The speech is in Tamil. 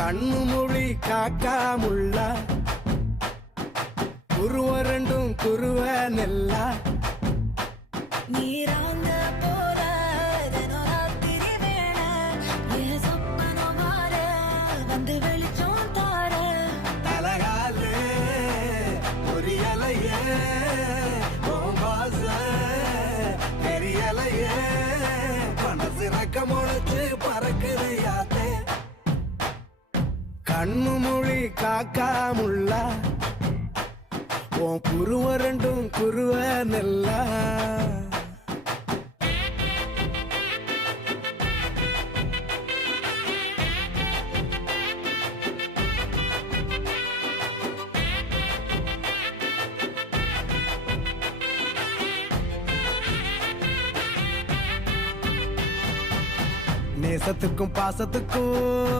கண்ணு மொழி காக்காமுள்ள குருவ ரெண்டும் குருவ நெல்லா நீராங்க போல தினராத்திரி வேண என் சொப்பனோ மாற வந்து வெளிச்சம் தார தலகாலே பொரியலையே ஓம்பாச பெரியலையே மனசு ரக்க முளைச்சு பறக்குதையாத்தே கண்ணு மொழி காக்காமுள்ள உன் குருவ ரெண்டும் குருவ நெல்லா நேசத்துக்கும் பாசத்துக்கும்